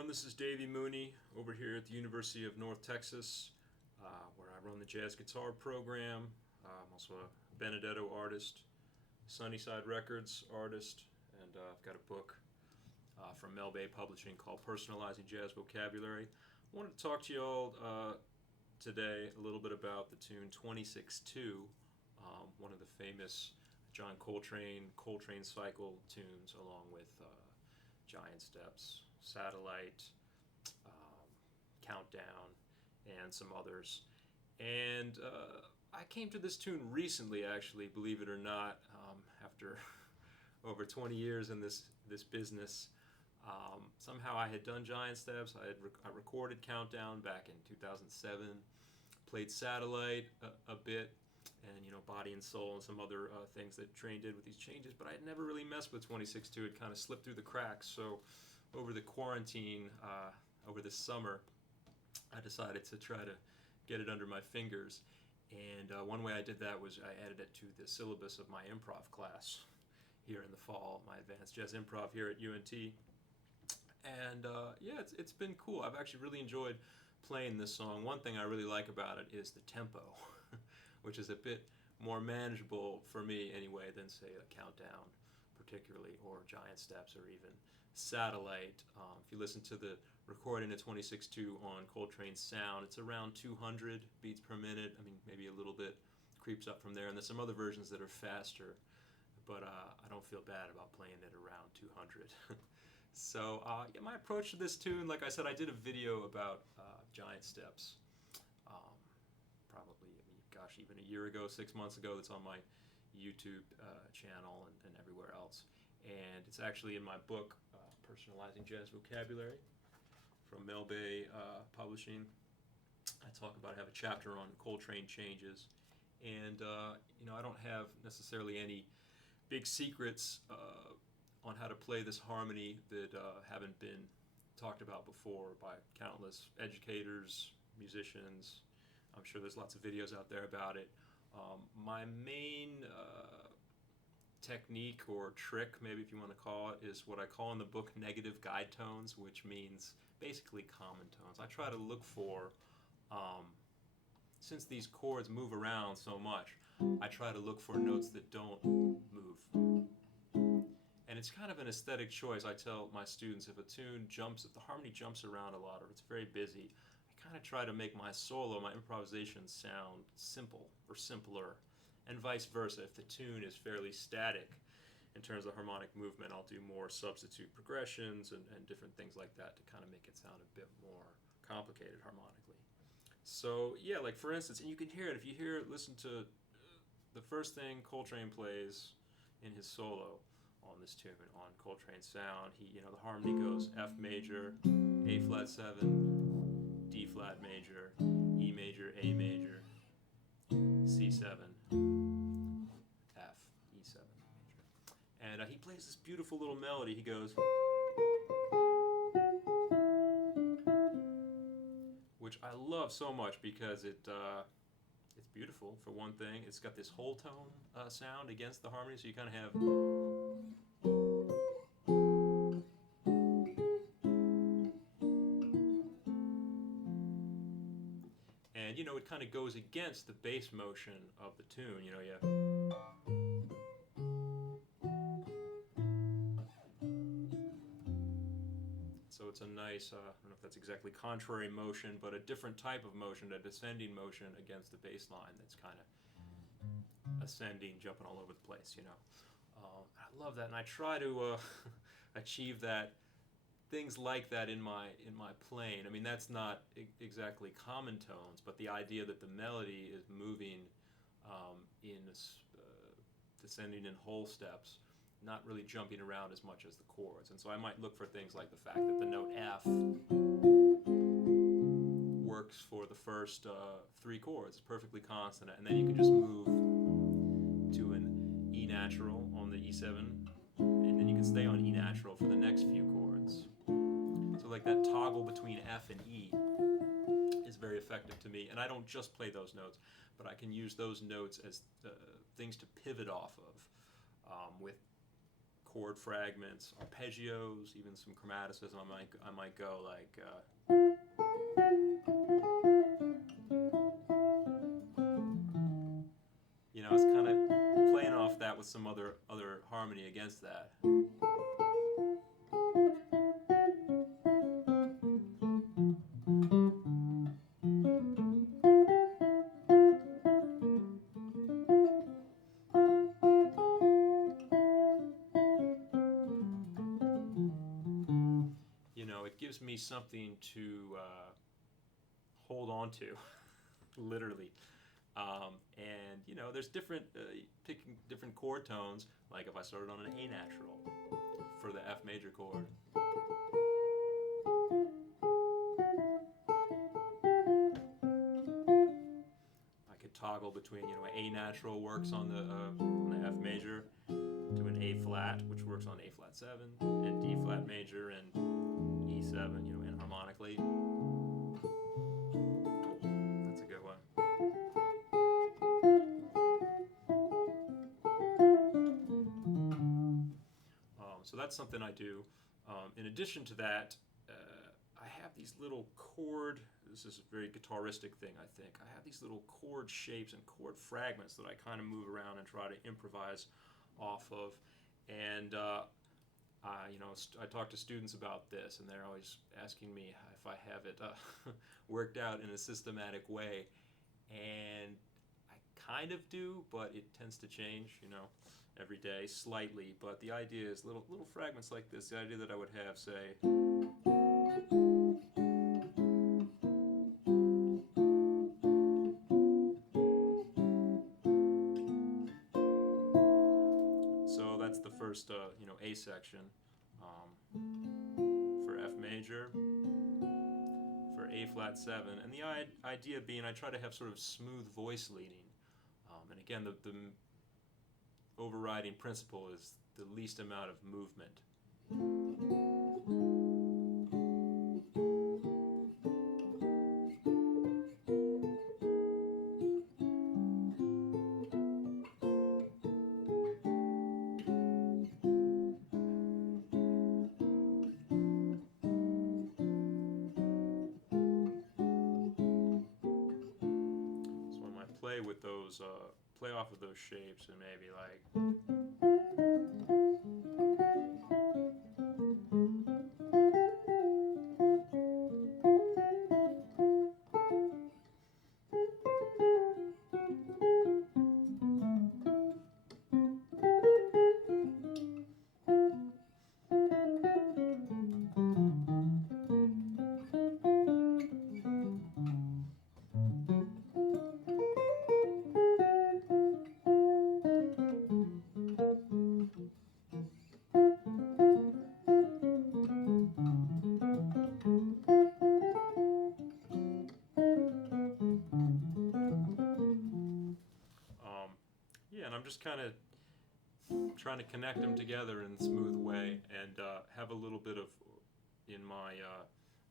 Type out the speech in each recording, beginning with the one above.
everyone. This is Davey Mooney over here at the University of North Texas, where I run the jazz guitar program. I'm also a Benedetto artist, Sunnyside Records artist, and I've got a book from Mel Bay Publishing called Personalizing Jazz Vocabulary. I wanted to talk to you all today a little bit about the tune 26-2, one of the famous John Coltrane cycle tunes, along with Giant Steps, Satellite, Countdown, and some others. And I came to this tune recently, actually, believe it or not, after over 20 years in this business. Somehow I had done Giant Steps. I recorded Countdown back in 2007, played Satellite a bit, and Body and Soul and some other things that Trane did with these changes, but I had never really messed with 26-2. It kind of slipped through the cracks. So over the quarantine, over the summer, I decided to try to get it under my fingers. And one way I did that was I added it to the syllabus of my improv class here in the fall, my advanced jazz improv here at UNT. And yeah, it's been cool. I've actually really enjoyed playing this song. One thing I really like about it is the tempo, which is a bit more manageable for me anyway than, say, a Countdown particularly, or Giant Steps, or even Satellite. If you listen to the recording of 26-2 on Coltrane's sound, it's around 200 beats per minute. I mean, maybe a little bit creeps up from there, and there's some other versions that are faster, but I don't feel bad about playing it around 200. So yeah, my approach to this tune, like I said, I did a video about Giant Steps, probably, gosh, even a year ago, 6 months ago. That's on my YouTube channel and everywhere else. And it's actually in my book, Personalizing Jazz Vocabulary, from Mel Bay Publishing. I talk about, I have a chapter on Coltrane changes. And, I don't have necessarily any big secrets on how to play this harmony that haven't been talked about before by countless educators, musicians. I'm sure there's lots of videos out there about it. My main technique or trick, maybe if you want to call it, is what I call in the book negative guide tones, which means basically common tones. I try to look for, since these chords move around so much, I try to look for notes that don't move. And it's kind of an aesthetic choice. I tell my students, if the harmony jumps around a lot, or it's very busy, I kind of try to make my solo, my improvisation, sound simple or simpler, and vice versa. If the tune is fairly static in terms of harmonic movement, I'll do more substitute progressions and different things like that to kind of make it sound a bit more complicated harmonically. So yeah, like for instance, and you can hear it, if you listen to the first thing Coltrane plays in his solo on this tune, on Coltrane's sound, the harmony goes F major, A flat 7, D flat major, E major, A major, C7, F, E7 major. And he plays this beautiful little melody. He goes, which I love so much because it's beautiful, for one thing. It's got this whole tone sound against the harmony, so you kind of have... And, it kind of goes against the bass motion of the tune. You have... So it's a nice, I don't know if that's exactly contrary motion, but a different type of motion, a descending motion against the bass line that's kind of ascending, jumping all over the place, I love that, and I try to achieve that, things like that in my playing. I mean, that's not exactly common tones, but the idea that the melody is moving in descending in whole steps, not really jumping around as much as the chords. And so I might look for things like the fact that the note F works for the first 3 chords, perfectly consonant, and then you can just move to an E natural on the E7, and then you can stay on E natural for the next few chords. So like that toggle between F and E is very effective to me, and I don't just play those notes, but I can use those notes as things to pivot off of with chord fragments, arpeggios, even some chromaticism. I might go like. It's kind of playing off that with some other harmony against that. It gives me something to hold on to, literally. And there's different picking different chord tones. Like if I started on an A natural for the F major chord, I could toggle between A natural works on the F major to an A flat, which works on A flat 7, and D flat major and E7, enharmonically. That's a good one. So that's something I do. In addition to that, I have these little chord, this is a very guitaristic thing, I think. I have these little chord shapes and chord fragments that I kind of move around and try to improvise off of. And I talk to students about this, and they're always asking me if I have it worked out in a systematic way. And I kind of do, but it tends to change, every day slightly. But the idea is little fragments like this. The idea that I would have, say, so that's the first A section for F major, for A flat 7, and the idea being I try to have sort of smooth voice leading, and again the overriding principle is the least amount of movement. So I might play with those, play off of those shapes, and maybe like. And I'm just kind of trying to connect them together in a smooth way, and have a little bit of, in my, I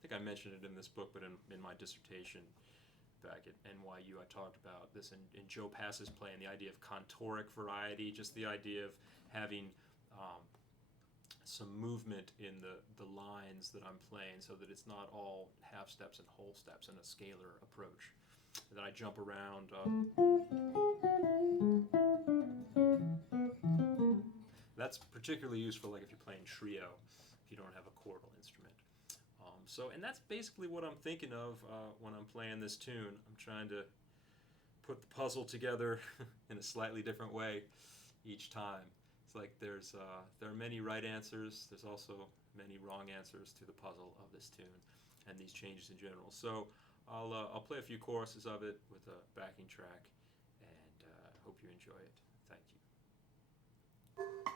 think I mentioned it in this book, but in my dissertation back at NYU, I talked about this in Joe Pass's playing, the idea of contouric variety, just the idea of having some movement in the lines that I'm playing, so that it's not all half steps and whole steps in a scalar approach. And then I jump around. That's particularly useful, like if you're playing trio, if you don't have a chordal instrument. And that's basically what I'm thinking of when I'm playing this tune. I'm trying to put the puzzle together in a slightly different way each time. It's like there are many right answers. There's also many wrong answers to the puzzle of this tune and these changes in general. So I'll play a few choruses of it with a backing track, and hope you enjoy it. Thank you.